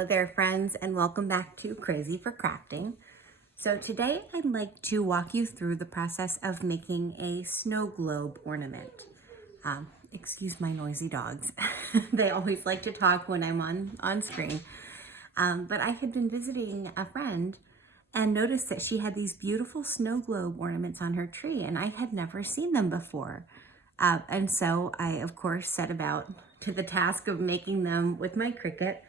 Hello there, friends, and welcome back to Crazy for Crafting. So today I'd like to walk you through the process of making a snow globe ornament. Excuse my noisy dogs. They always like to talk when I'm on screen. But I had been visiting a friend and noticed that she had these beautiful snow globe ornaments on her tree, and I had never seen them before. And so I, of course, set about to the task of making them with my Cricut.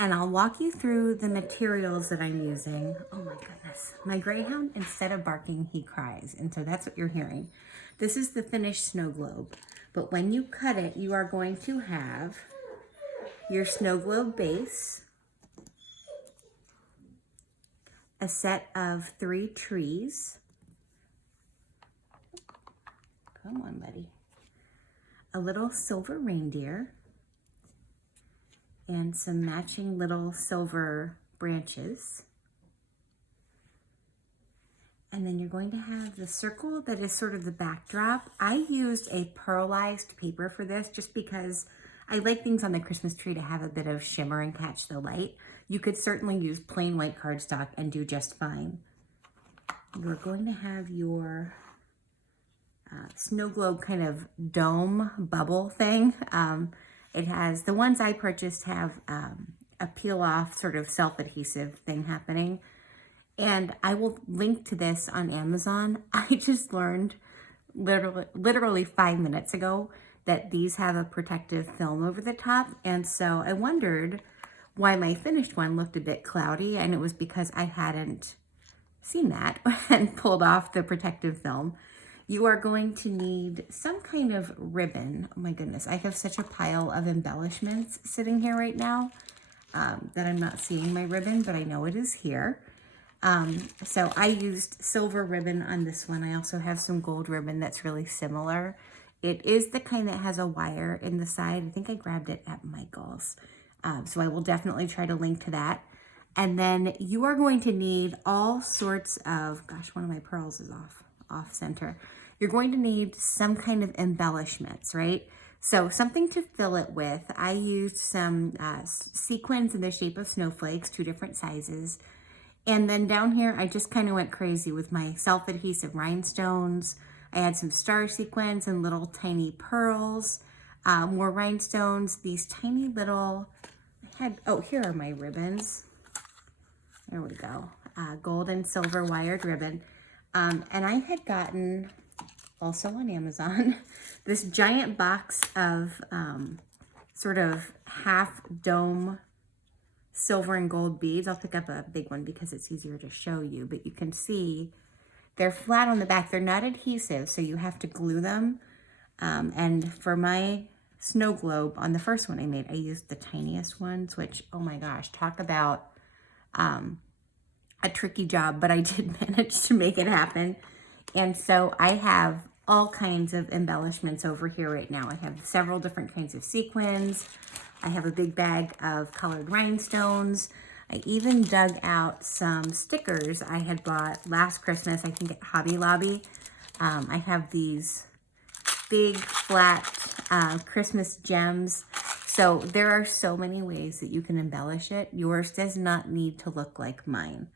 And I'll walk you through the materials that I'm using. Oh my goodness. My greyhound, instead of barking, he cries. And so that's what you're hearing. This is the finished snow globe. But when you cut it, you are going to have your snow globe base, a set of 3 trees. Come on, buddy. A little silver reindeer, and some matching little silver branches. And then you're going to have the circle that is sort of the backdrop. I used a pearlized paper for this just because I like things on the Christmas tree to have a bit of shimmer and catch the light. You could certainly use plain white cardstock and do just fine. You're going to have your snow globe kind of dome bubble thing. It has, the ones I purchased have a peel off sort of self-adhesive thing happening. And I will link to this on Amazon. I just learned literally 5 minutes ago that these have a protective film over the top. And so I wondered why my finished one looked a bit cloudy, and it was because I hadn't seen that and pulled off the protective film. You are going to need some kind of ribbon. Oh my goodness, I have such a pile of embellishments sitting here right now that I'm not seeing my ribbon, but I know it is here. So I used silver ribbon on this one. I also have some gold ribbon that's really similar. It is the kind that has a wire in the side. I think I grabbed it at Michael's. So I will definitely try to link to that. And then you are going to need all sorts of, gosh, one of my pearls is off center. You're going to need some kind of embellishments, right? So something to fill it with. I used some sequins in the shape of snowflakes, 2 different sizes. And then down here, I just kind of went crazy with my self-adhesive rhinestones. I had some star sequins and little tiny pearls, more rhinestones, these tiny little, oh, here are my ribbons. There we go. Gold and silver wired ribbon. And I had gotten, also on Amazon, this giant box of sort of half dome silver and gold beads. I'll pick up a big one because it's easier to show you, but you can see they're flat on the back. They're not adhesive, so you have to glue them. And for my snow globe, on the first one I made, I used the tiniest ones, which, oh my gosh, talk about a tricky job, but I did manage to make it happen. And so I have all kinds of embellishments over here right now. I have several different kinds of sequins. I have a big bag of colored rhinestones. I even dug out some stickers I had bought last Christmas, I think at Hobby Lobby. I have these big flat Christmas gems. So there are so many ways that you can embellish it. Yours does not need to look like mine.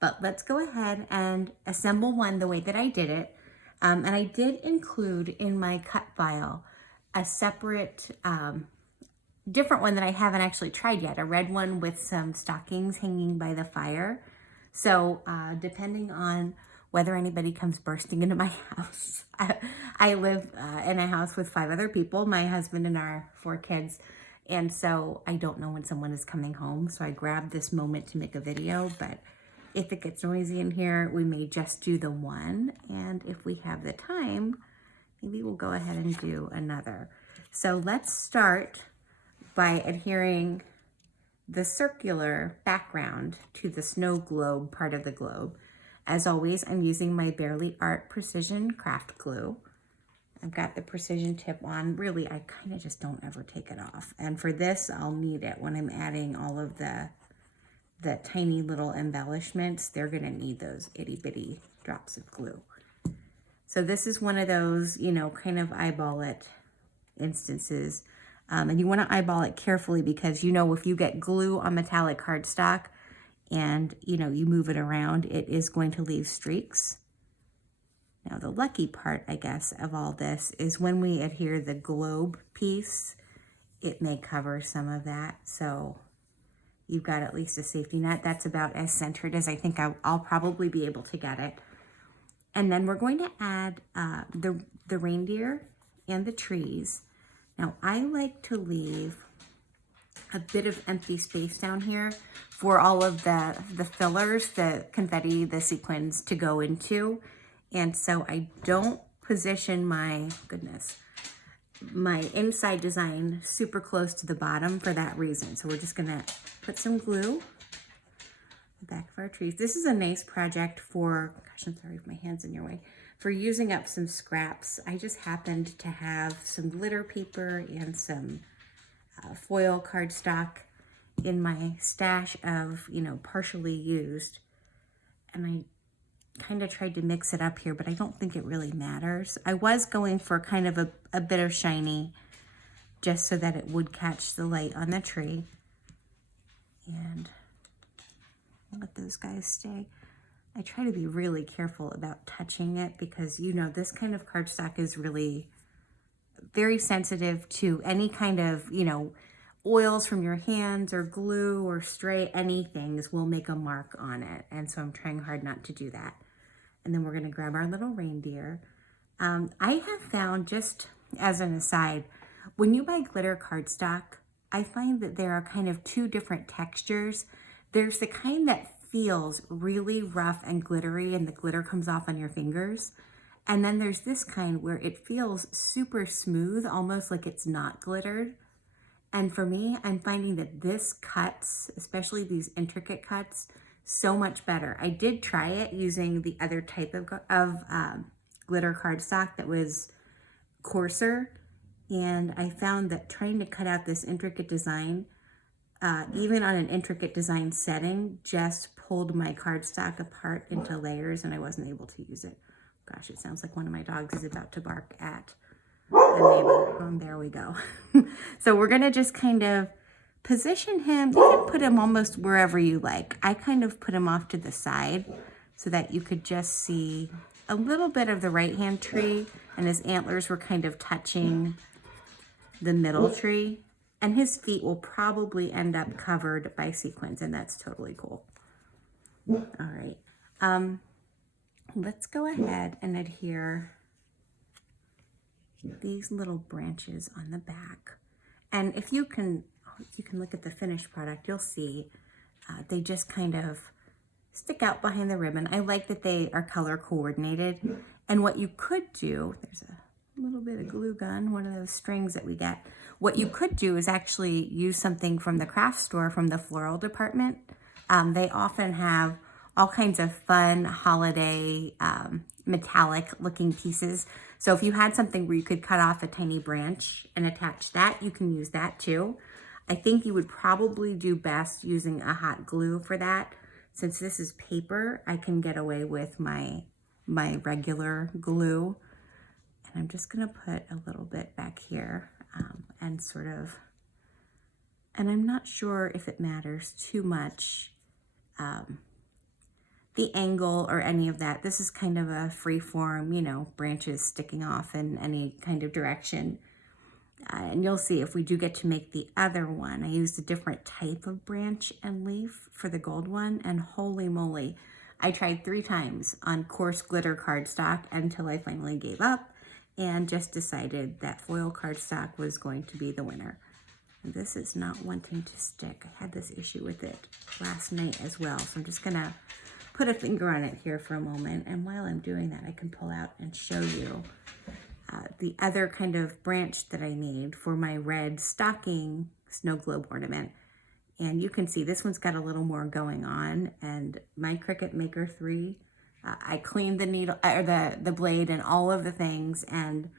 But let's go ahead and assemble one the way that I did it. And I did include in my cut file a separate, different one that I haven't actually tried yet, a red one with some stockings hanging by the fire. So depending on whether anybody comes bursting into my house, I live in a house with 5 other people, my husband and our 4 kids. And so I don't know when someone is coming home. So I grabbed this moment to make a video, but if it gets noisy in here, we may just do the one. And if we have the time, maybe we'll go ahead and do another. So let's start by adhering the circular background to the snow globe part of the globe. As always, I'm using my Barely Art Precision Craft Glue. I've got the precision tip on. Really, I kind of just don't ever take it off. And for this, I'll need it when I'm adding all of the tiny little embellishments. They're gonna need those itty bitty drops of glue. So this is one of those, you know, kind of eyeball it instances. And you want to eyeball it carefully because, you know, if you get glue on metallic cardstock and, you know, you move it around, it is going to leave streaks. Now, the lucky part, I guess, of all this is when we adhere the globe piece, it may cover some of that. So you've got at least a safety net. That's about as centered as I think I'll probably be able to get it. And then we're going to add the reindeer and the trees. Now, I like to leave a bit of empty space down here for all of the fillers, the confetti, the sequins to go into. And so I don't position my inside design super close to the bottom for that reason. So we're just gonna put some glue the back of our trees. This is a nice project for, gosh, I'm sorry if my hand's in your way, for using up some scraps. I just happened to have some glitter paper and some foil cardstock in my stash of, you know, partially used. And I kind of tried to mix it up here, but I don't think it really matters. I was going for kind of a bit of shiny just so that it would catch the light on the tree. And I'll let those guys stay. I try to be really careful about touching it because, you know, this kind of cardstock is really very sensitive to any kind of, you know, oils from your hands or glue or stray anything will make a mark on it. And so I'm trying hard not to do that. And then we're going to grab our little reindeer. I have found, just as an aside, when you buy glitter cardstock, I find that there are kind of two different textures. There's the kind that feels really rough and glittery and the glitter comes off on your fingers. And then there's this kind where it feels super smooth, almost like it's not glittered. And for me, I'm finding that this cuts, especially these intricate cuts, so much better. I did try it using the other type of glitter cardstock that was coarser. And I found that trying to cut out this intricate design, even on an intricate design setting, just pulled my cardstock apart into layers and I wasn't able to use it. Gosh, it sounds like one of my dogs is about to bark at a neighbor. There we go. So we're gonna just kind of position him. You can put him almost wherever you like. I kind of put him off to the side so that you could just see a little bit of the right-hand tree, and his antlers were kind of touching the middle tree, and his feet will probably end up covered by sequins, and that's totally cool. All right. Let's go ahead and adhere these little branches on the back. And if you can look at the finished product, you'll see they just kind of stick out behind the ribbon. I like that they are color coordinated. And what you could do, there's a little bit of glue gun, one of those strings that we get. What you could do is actually use something from the craft store, from the floral department. They often have all kinds of fun holiday metallic looking pieces. So if you had something where you could cut off a tiny branch and attach that, you can use that too. I think you would probably do best using a hot glue for that. Since this is paper, I can get away with my regular glue. And I'm just gonna put a little bit back here and sort of, and I'm not sure if it matters too much, the angle or any of that. This is kind of a free form, you know, branches sticking off in any kind of direction. And you'll see if we do get to make the other one, I used a different type of branch and leaf for the gold one, and holy moly, I tried 3 times on coarse glitter cardstock until I finally gave up and just decided that foil cardstock was going to be the winner. And this is not wanting to stick. I had this issue with it last night as well, so I'm just gonna put a finger on it here for a moment, and while I'm doing that, I can pull out and show you the other kind of branch that I made for my red stocking snow globe ornament. And you can see this one's got a little more going on, and my Cricut Maker 3, I cleaned the needle or the blade and all of the things, and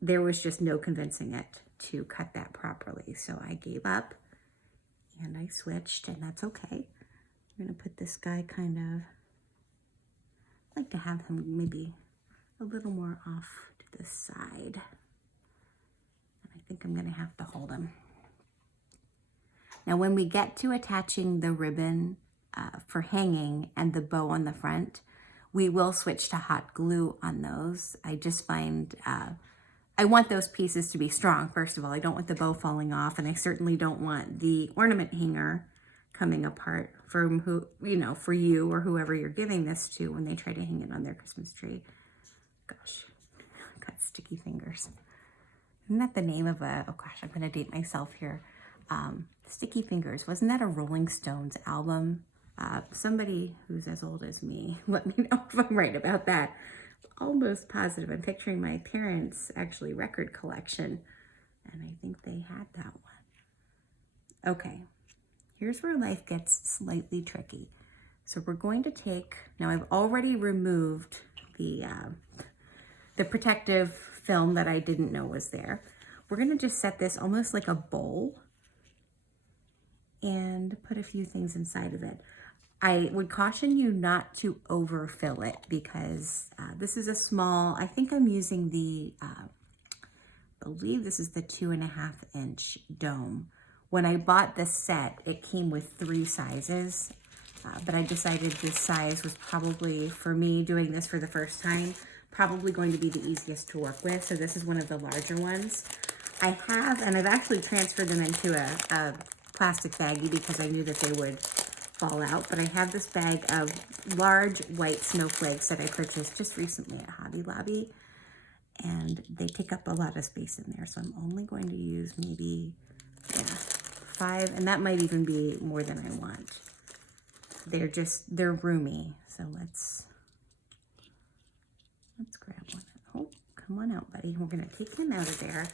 there was just no convincing it to cut that properly. So I gave up and I switched, and that's okay. I'm gonna put this guy kind of, I like to have him maybe a little more off to the side. And I think I'm gonna have to hold him. Now when we get to attaching the ribbon for hanging and the bow on the front, we will switch to hot glue on those. I just find I want those pieces to be strong, first of all. I don't want the bow falling off, and I certainly don't want the ornament hanger coming apart from for you or whoever you're giving this to when they try to hang it on their Christmas tree. Gosh, I've got sticky fingers. Isn't that the name of oh gosh, I'm gonna date myself here. Sticky Fingers, wasn't that a Rolling Stones album? Somebody who's as old as me, let me know if I'm right about that. Almost positive. I'm picturing my parents' actually record collection, and I think they had that one. Okay, here's where life gets slightly tricky. So we're going to take, now I've already removed the protective film that I didn't know was there. We're gonna just set this almost like a bowl and put a few things inside of it. I would caution you not to overfill it because this is a small, I think I'm using the, I believe this is the 2.5 inch dome. When I bought this set, it came with 3 sizes, but I decided this size was probably, for me doing this for the first time, probably going to be the easiest to work with. So this is one of the larger ones. I have, and I've actually transferred them into a plastic baggie because I knew that they would fall out, but I have this bag of large white snowflakes that I purchased just recently at Hobby Lobby, and they take up a lot of space in there, so I'm only going to use maybe 5, and that might even be more than I want. They're roomy, so let's grab one. Oh, come on out, buddy. We're gonna take him out of there,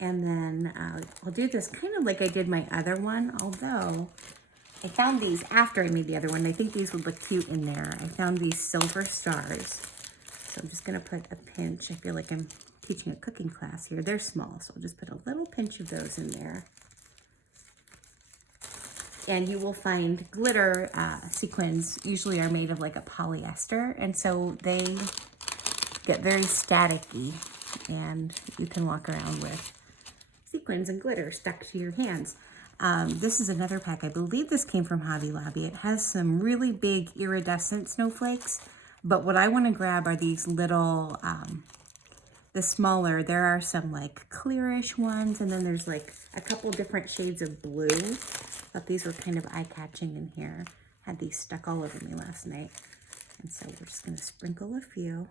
and then I'll do this kind of like I did my other one, although I found these after I made the other one. I think these would look cute in there. I found these silver stars. So I'm just gonna put a pinch. I feel like I'm teaching a cooking class here. They're small, so I'll just put a little pinch of those in there. And you will find glitter sequins usually are made of like a polyester, and so they get very staticky, and you can walk around with sequins and glitter stuck to your hands. This is another pack. I believe this came from Hobby Lobby. It has some really big iridescent snowflakes, but what I want to grab are these little, the smaller, there are some like clearish ones, and then there's like a couple different shades of blue. Thought these were kind of eye-catching in here. Had these stuck all over me last night. And so we're just going to sprinkle a few.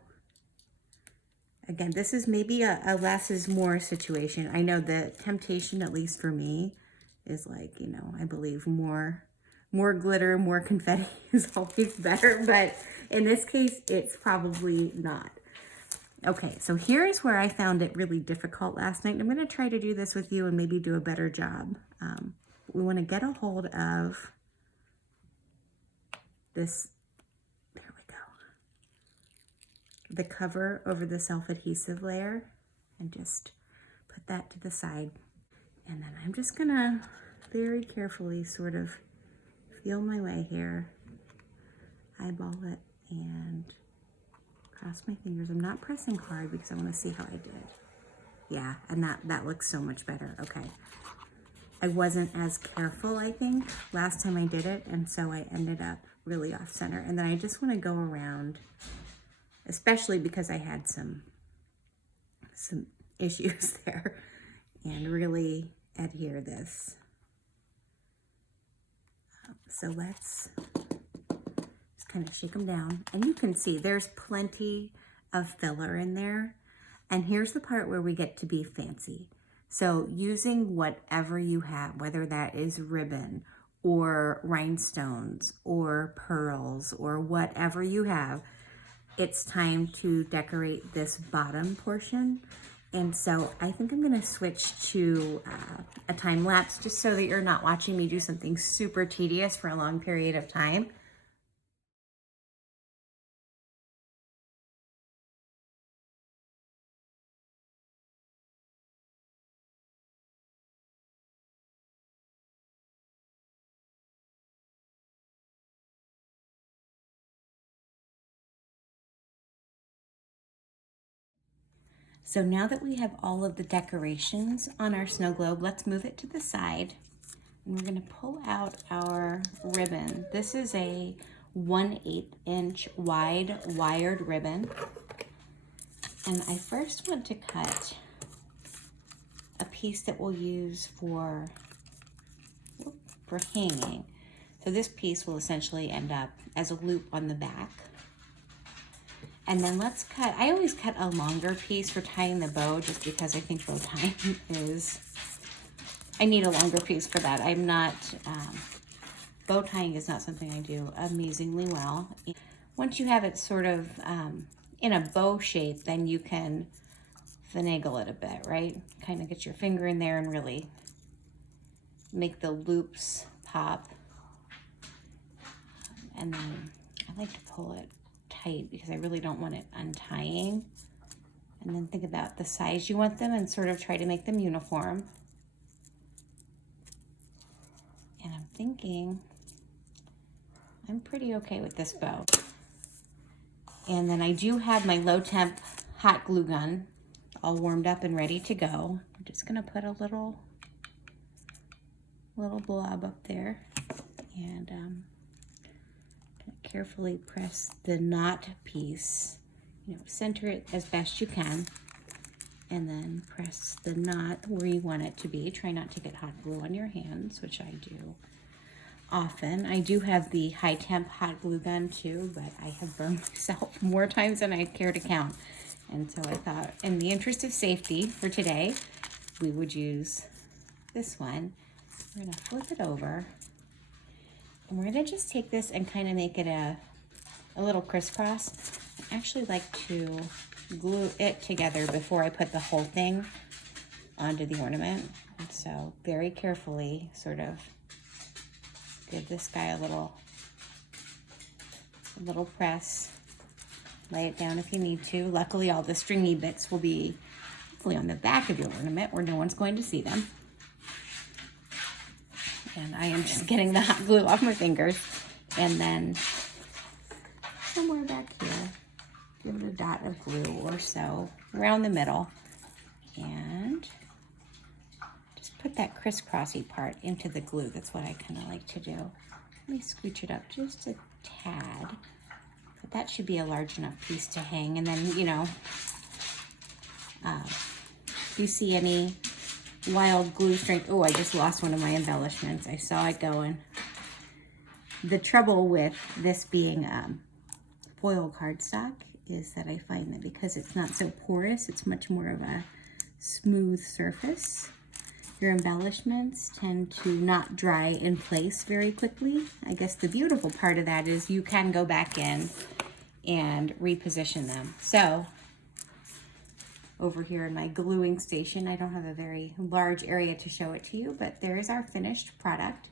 Again, this is maybe a less is more situation. I know the temptation, at least for me, is like, I believe more glitter, more confetti is always better, but in this case, it's probably not. Okay, so here's where I found it really difficult last night. I'm gonna try to do this with you and maybe do a better job. We wanna get a hold of this, there we go, the cover over the self-adhesive layer, and just put that to the side. And then I'm just gonna very carefully sort of feel my way here, eyeball it, and cross my fingers. I'm not pressing hard because I want to see how I did. Yeah, and that looks so much better. Okay. I wasn't as careful, I think, last time I did it, and so I ended up really off center. And then I just want to go around, especially because I had some issues there, and really adhere this. So let's just kind of shake them down. And you can see there's plenty of filler in there. And here's the part where we get to be fancy. So using whatever you have, whether that is ribbon or rhinestones or pearls or whatever you have, it's time to decorate this bottom portion. And so I think I'm gonna switch to a time lapse just so that you're not watching me do something super tedious for a long period of time. So now that we have all of the decorations on our snow globe, let's move it to the side. And we're gonna pull out our ribbon. This is a 1/8 inch wide wired ribbon. And I first want to cut a piece that we'll use for hanging. So this piece will essentially end up as a loop on the back. And then let's cut, I always cut a longer piece for tying the bow just because I think bow tying is, I need a longer piece for that. I'm not, bow tying is not something I do amazingly well. Once you have it sort of in a bow shape, then you can finagle it a bit, right? Kind of get your finger in there and really make the loops pop. And then I like to pull it tight because I really don't want it untying. And then think about the size you want them and sort of try to make them uniform. And I'm thinking I'm pretty okay with this bow. And then I do have my low temp hot glue gun all warmed up and ready to go. I'm just gonna put a little blob up there and carefully press the knot piece, center it as best you can, and then press the knot where you want it to be. Try not to get hot glue on your hands, which I do often. I do have the high temp hot glue gun too, but I have burned myself more times than I care to count. And so I thought, in the interest of safety for today, we would use this one. We're gonna flip it over, and we're gonna just take this and kind of make it a little crisscross. I actually like to glue it together before I put the whole thing onto the ornament. And so very carefully sort of give this guy a little press. Lay it down if you need to. Luckily, all the stringy bits will be hopefully on the back of your ornament where no one's going to see them. And I am just getting the hot glue off my fingers. And then somewhere back here, give it a dot of glue or so around the middle. And just put that crisscrossy part into the glue. That's what I kind of like to do. Let me scooch it up just a tad. But that should be a large enough piece to hang. And then, if you see any wild glue string, oh, I just lost one of my embellishments. I saw it going. The trouble with this being foil cardstock is that I find that because it's not so porous, it's much more of a smooth surface. Your embellishments tend to not dry in place very quickly. I guess the beautiful part of that is you can go back in and reposition them. So over here in my gluing station, I don't have a very large area to show it to you, but there is our finished product.